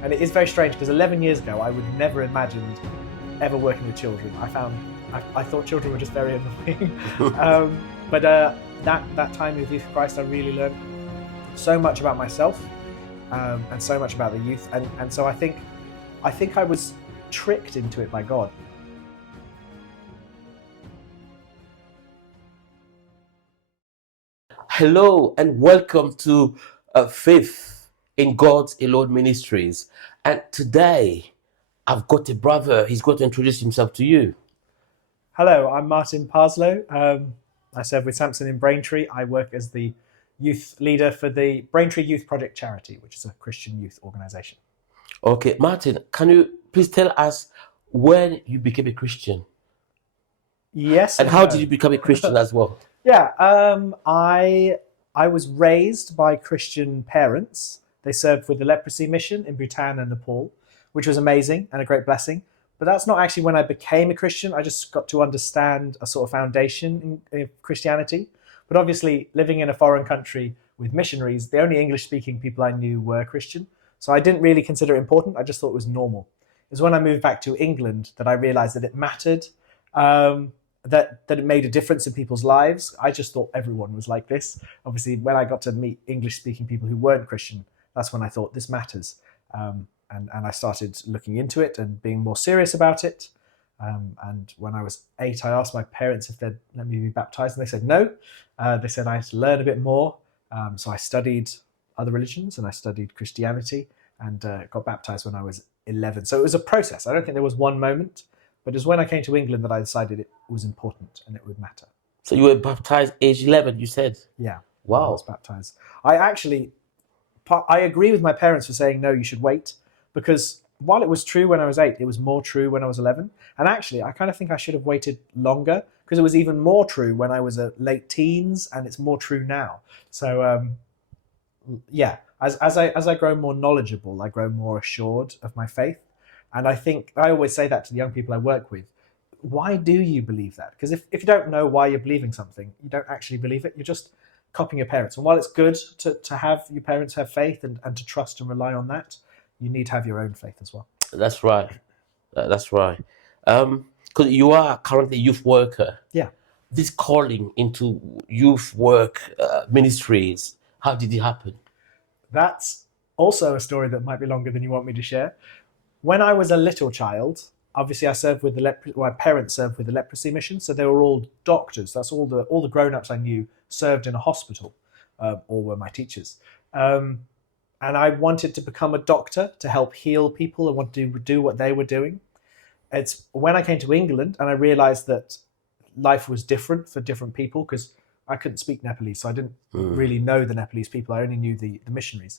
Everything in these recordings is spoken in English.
And it is very strange because 11 years ago, I would never imagined ever working with children. I thought children were just very annoying. But that time with Youth for Christ, I really learned so much about myself and so much about the youth. And so I think I was tricked into it by God. Hello and welcome to Faith in God's Alone Ministries. And today I've got a brother. He's going to introduce himself to you. Hello, I'm Martin Parslow. I serve with Samson in Braintree. I work as the youth leader for the Braintree Youth Project Charity, which is a Christian youth organisation. Okay, Martin, can you please tell us when you became a Christian? Yes. And how did you become a Christian as well? Yeah, I was raised by Christian parents. They served with the leprosy mission in Bhutan and Nepal, which was amazing and a great blessing. But that's not actually when I became a Christian. I just got to understand a sort of foundation in Christianity. But obviously, living in a foreign country with missionaries, the only English-speaking people I knew were Christian. So I didn't really consider it important. I just thought it was normal. It was when I moved back to England that I realized that it mattered. That it made a difference in people's lives. I just thought everyone was like this. Obviously, when I got to meet English-speaking people who weren't Christian, that's when I thought this matters. And I started looking into it and being more serious about it. And when I was 8, I asked my parents if they'd let me be baptized, and they said no. They said I had to learn a bit more. So I studied other religions and I studied Christianity and got baptized when I was 11. So it was a process. I don't think there was one moment. But it was when I came to England that I decided it was important and it would matter. So you were baptized age 11, you said? Yeah. Wow. I was baptized. I agree with my parents for saying, no, you should wait. Because while it was true when I was 8, it was more true when I was 11. And actually, I kind of think I should have waited longer because it was even more true when I was late teens, and it's more true now. So, yeah, as I grow more knowledgeable, I grow more assured of my faith. And I think I always say that to the young people I work with. Why do you believe that? Because if you don't know why you're believing something, you don't actually believe it. You're just copying your parents. And while it's good to have your parents have faith and to trust and rely on that, you need to have your own faith as well. That's right. That's right. Because you are currently a youth worker. Yeah. This calling into youth work ministries, how did it happen? That's also a story that might be longer than you want me to share. When I was a little child, obviously I served with my parents served with the leprosy mission, so they were all doctors. That's all the grown-ups I knew served in a hospital, or were my teachers. And I wanted to become a doctor to help heal people and want to do what they were doing. It's when I came to England and I realized that life was different for different people, because I couldn't speak Nepalese, so I didn't really know the Nepalese people. I only knew the missionaries.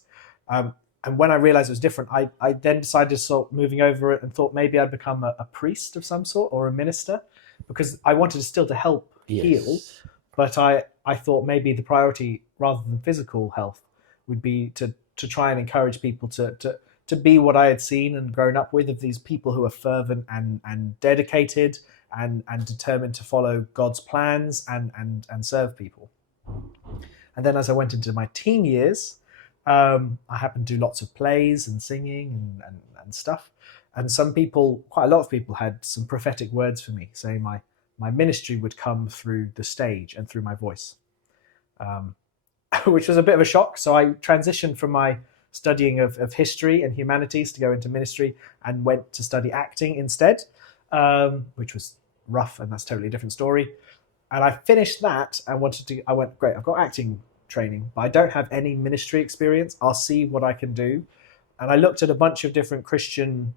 And when I realized it was different, I then decided to start moving over it and thought maybe I'd become a priest of some sort or a minister, because I wanted still to help heal. But I thought maybe the priority, rather than physical health, would be to try and encourage people to be what I had seen and grown up with, of these people who are fervent and dedicated and determined to follow God's plans and serve people. And then as I went into my teen years, I happened to do lots of plays and singing and stuff. And quite a lot of people had some prophetic words for me, saying my ministry would come through the stage and through my voice, which was a bit of a shock. So I transitioned from my studying of history and humanities to go into ministry and went to study acting instead, which was rough, and that's a totally different story. And I finished that and I went, great, I've got acting training, but I don't have any ministry experience. I'll see what I can do. And I looked at a bunch of different Christian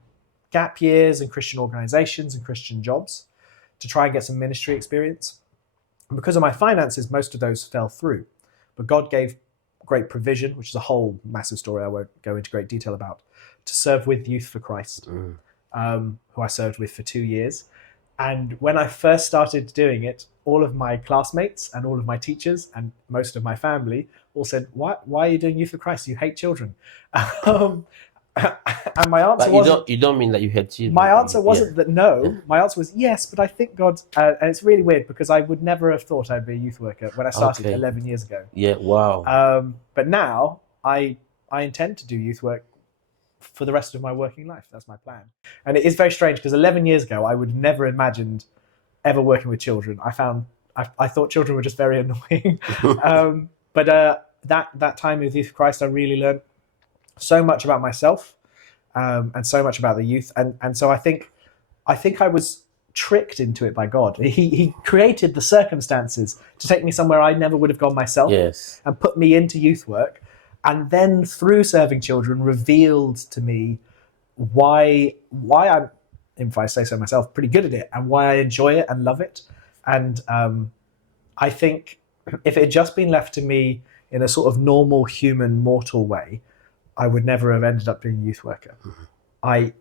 gap years and Christian organizations and Christian jobs to try and get some ministry experience. And because of my finances, most of those fell through. But God gave great provision, which is a whole massive story I won't go into great detail about, to serve with Youth for Christ, who I served with for 2 years. And when I first started doing it, all of my classmates and all of my teachers and most of my family all said, why are you doing Youth for Christ? You hate children. And my answer wasn't... You don't mean that you hate children. My answer wasn't that no. Yeah. My answer was yes, but I think God... and it's really weird because I would never have thought I'd be a youth worker when I started 11 years ago. Yeah, wow. But now I intend to do youth work for the rest of my working life. That's my plan. And it is very strange because 11 years ago, I would have never imagined ever working with children. I thought children were just very annoying. But that time with Youth for Christ, I really learned so much about myself and so much about the youth. And so I think I was tricked into it by God. He created the circumstances to take me somewhere I never would have gone myself, Yes. and put me into youth work, and then through serving children revealed to me why I'm, if I say so myself, pretty good at it, and why I enjoy it and love it. And I think if it had just been left to me in a sort of normal human mortal way, I would never have ended up being a youth worker. I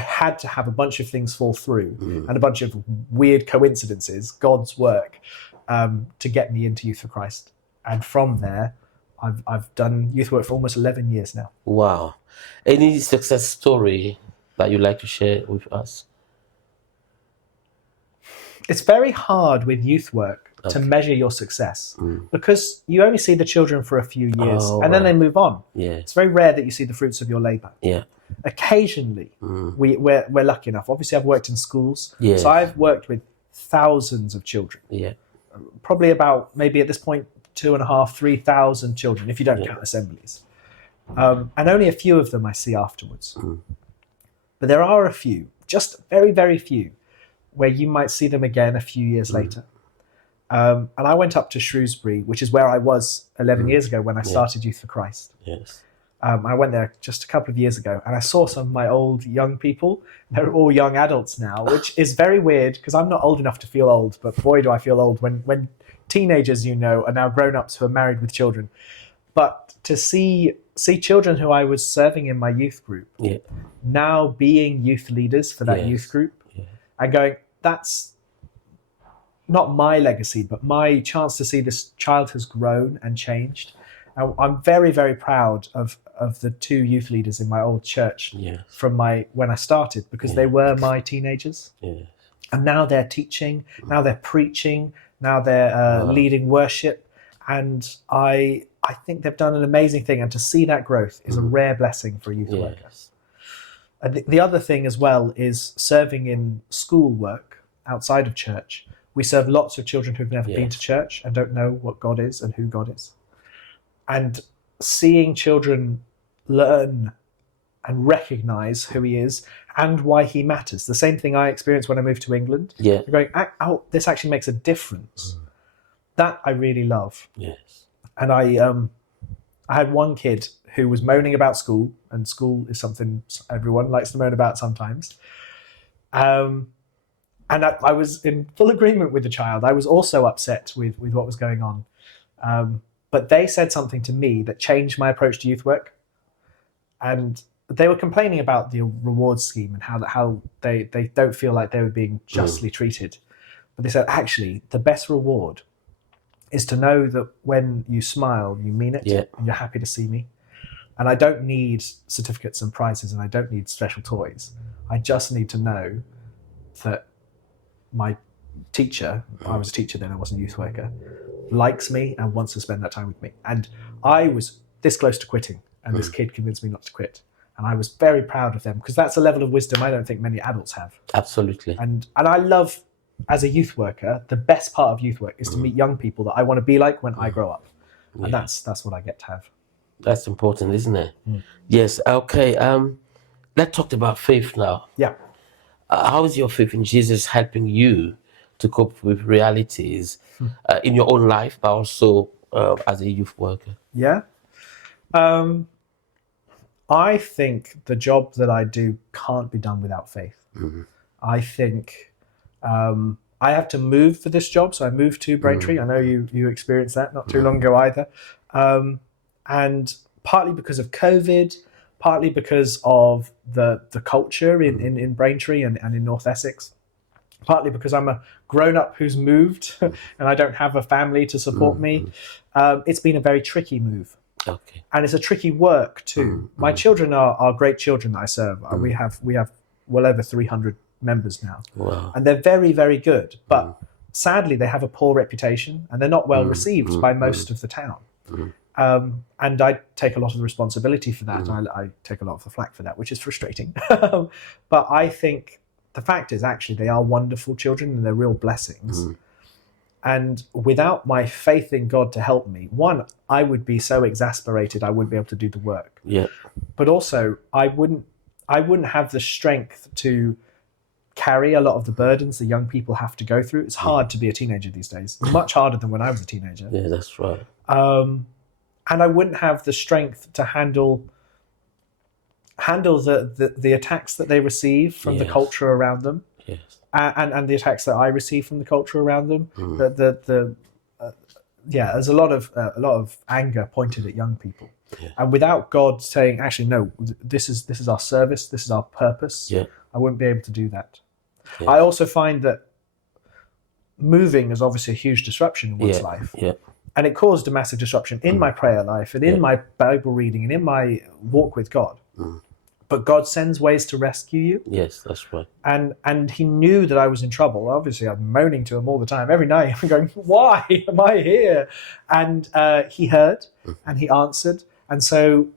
had to have a bunch of things fall through and a bunch of weird coincidences, God's work, to get me into Youth for Christ. And from there, I've done youth work for almost 11 years now. Wow. Any success story that you'd like to share with us? It's very hard with youth work to measure your success because you only see the children for a few years and then they move on. Yeah. It's very rare that you see the fruits of your labor. Yeah. Occasionally, we're lucky enough. Obviously, I've worked in schools, Yes. so I've worked with thousands of children. Yeah. Probably about, maybe at this point, 2,500, 3,000 children, if you don't count assemblies. And only a few of them I see afterwards. But there are a few, just very, very few, where you might see them again a few years later. And I went up to Shrewsbury, which is where I was 11 years ago when I started Youth for Christ. Yes. I went there just a couple of years ago, and I saw some of my old young people. They're all young adults now, which is very weird because I'm not old enough to feel old, but boy, do I feel old when teenagers, are now grown-ups who are married with children. But to see children who I was serving in my youth group now being youth leaders for that youth group and going, that's not my legacy, but my chance to see this child has grown and changed. I'm very, very proud of the two youth leaders in my old church from when I started, because they were my teenagers. Yes. And now they're teaching, now they're preaching, now they're leading worship. And I think they've done an amazing thing. And to see that growth is a rare blessing for a youth worker. And the other thing as well is serving in school work outside of church. We serve lots of children who've never been to church and don't know what God is and who God is. And seeing children learn and recognize who he is and why he matters. The same thing I experienced when I moved to England. Yeah. Going, oh, this actually makes a difference. That I really love. Yes. And I had one kid who was moaning about school, and school is something everyone likes to moan about sometimes. And I was in full agreement with the child. I was also upset with what was going on. But they said something to me that changed my approach to youth work. And they were complaining about the rewards scheme and how they don't feel like they were being justly treated. But they said, actually, the best reward is to know that when you smile, you mean it, and you're happy to see me. And I don't need certificates and prizes, and I don't need special toys. I just need to know that my teacher, I was a teacher then, I wasn't a youth worker, likes me and wants to spend that time with me. And I was this close to quitting, and this kid convinced me not to quit. And I was very proud of them, because that's a level of wisdom I don't think many adults have. Absolutely. And I love, as a youth worker, the best part of youth work is to meet young people that I want to be like when I grow up. And that's what I get to have. That's important, isn't it? Yes. Okay. Let's talk about faith now. Yeah. How is your faith in Jesus helping you to cope with realities in your own life, but also as a youth worker? Yeah. I think the job that I do can't be done without faith. I think I have to move for this job. So I moved to Braintree. I know you experienced that not too long ago either. And partly because of COVID, partly because of the culture in Braintree and in North Essex, partly because I'm a grown-up who's moved and I don't have a family to support me. It's been a very tricky move. Okay. And it's a tricky work too. My children are great children that I serve. We have well over 300 members now. Wow. And they're very, very good. But sadly, they have a poor reputation and they're not well received by most of the town. And I take a lot of the responsibility for that. I take a lot of the flack for that, which is frustrating. But I think the fact is actually they are wonderful children and they're real blessings. And without my faith in God to help me, one, I would be so exasperated I wouldn't be able to do the work. Yeah. But also I wouldn't have the strength to carry a lot of the burdens the young people have to go through. It's hard to be a teenager these days. Much harder than when I was a teenager. Yeah, that's right. And I wouldn't have the strength to handle the attacks that they receive from the culture around them. Yes. And the attacks that I receive from the culture around them. There's a lot of anger pointed at young people, and without God saying, actually, no, this is our service, this is our purpose. I wouldn't be able to do that. I also find that moving is obviously a huge disruption in one's life, and it caused a massive disruption in my prayer life and in my Bible reading and in my walk with God. But God sends ways to rescue you. Yes, that's right. And he knew that I was in trouble. Obviously, I'm moaning to him all the time. Every night, I'm going, why am I here? And he heard and he answered. And so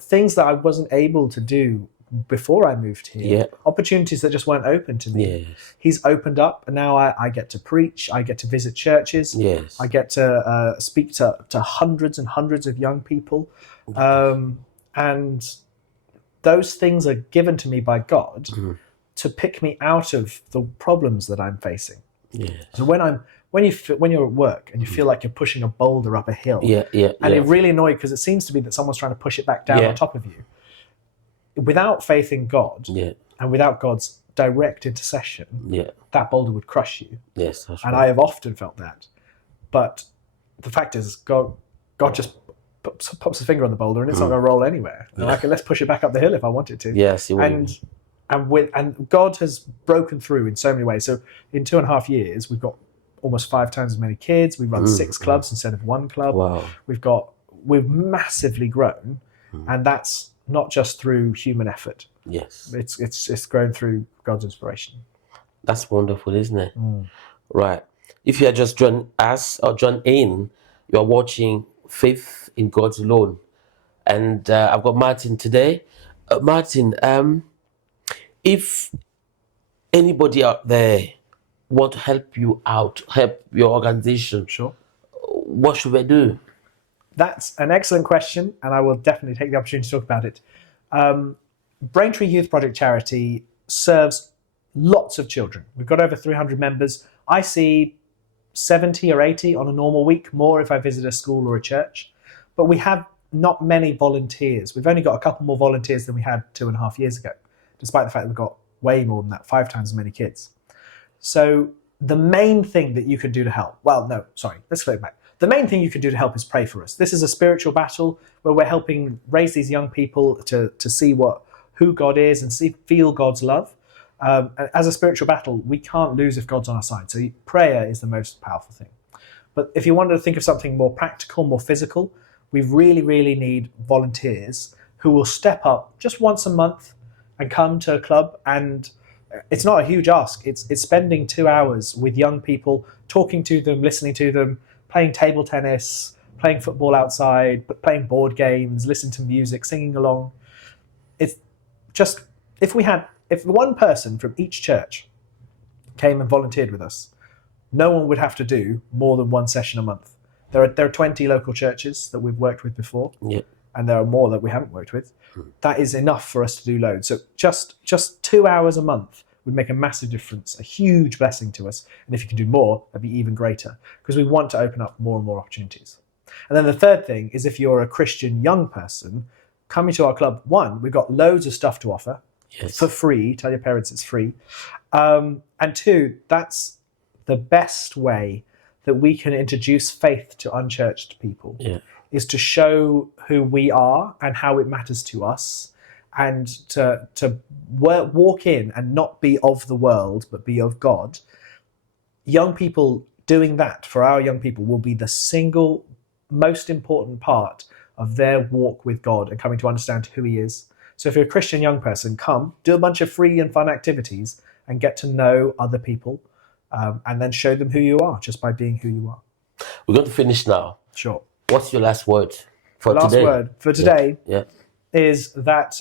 things that I wasn't able to do before I moved here, opportunities that just weren't open to me, he's opened up. And now I get to preach. I get to visit churches. I get to speak to hundreds and hundreds of young people. And those things are given to me by God to pick me out of the problems that I'm facing. So when you're at work and you feel like you're pushing a boulder up a hill, and you're really annoyed because it seems to be that someone's trying to push it back down on top of you. Without faith in God and without God's direct intercession, that boulder would crush you. Yes, that's and right. I have often felt that. But the fact is, God just pops his finger on the boulder and it's not going to roll anywhere. And I can let's push it back up the hill if I want it to. Yes, and God has broken through in so many ways. So in 2.5 years, we've got almost 5 times as many kids. We run 6 clubs instead of 1 club. Wow. We've massively grown, and that's not just through human effort. Yes, it's grown through God's inspiration. That's wonderful, isn't it? Right. If you had just joined us or joined in, you are watching Faith in God's Alone, and I've got Martin today. Martin, if anybody out there want to help you out, help your organization, Sure. what should they do? That's an excellent question, and I will definitely take the opportunity to talk about it. Braintree Youth Project Charity serves lots of children. We've got over 300 members. I see 70 or 80 on a normal week, more if I visit a school or a church. But we have not many volunteers. We've only got a couple more volunteers than we had 2.5 years ago, despite the fact that we've got way more than that, 5 times as many kids. So the main thing that you can do to help, let's go back. The main thing you can do to help is pray for us. This is a spiritual battle where we're helping raise these young people to see who God is and feel God's love. As a spiritual battle, we can't lose if God's on our side. So prayer is the most powerful thing. But if you wanted to think of something more practical, more physical, we really, really need volunteers who will step up just once a month and come to a club. And it's not a huge ask. It's spending 2 hours with young people, talking to them, listening to them, playing table tennis, playing football outside, playing board games, listening to music, singing along. It's just, if one person from each church came and volunteered with us, no one would have to do more than 1 session a month. There are 20 local churches that we've worked with before, and there are more that we haven't worked with. That is enough for us to do loads. So just 2 hours a month would make a massive difference, a huge blessing to us. And if you can do more, that'd be even greater, because we want to open up more and more opportunities. And then the third thing is, if you're a Christian young person coming to our club, one, we've got loads of stuff to offer for free. Tell your parents it's free. And two, that's the best way that we can introduce faith to unchurched people, is to show who we are and how it matters to us, and to walk in and not be of the world, but be of God. Young people doing that for our young people will be the single most important part of their walk with God and coming to understand who he is. So if you're a Christian young person, come, do a bunch of free and fun activities and get to know other people, and then show them who you are just by being who you are. We're going to finish now. Sure. What's your last word for The last today? word for today Yeah. is that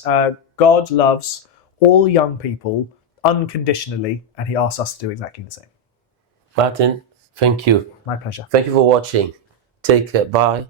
God loves all young people unconditionally, and He asks us to do exactly the same. Martin, thank you. My pleasure. Thank you for watching. Take care. Bye.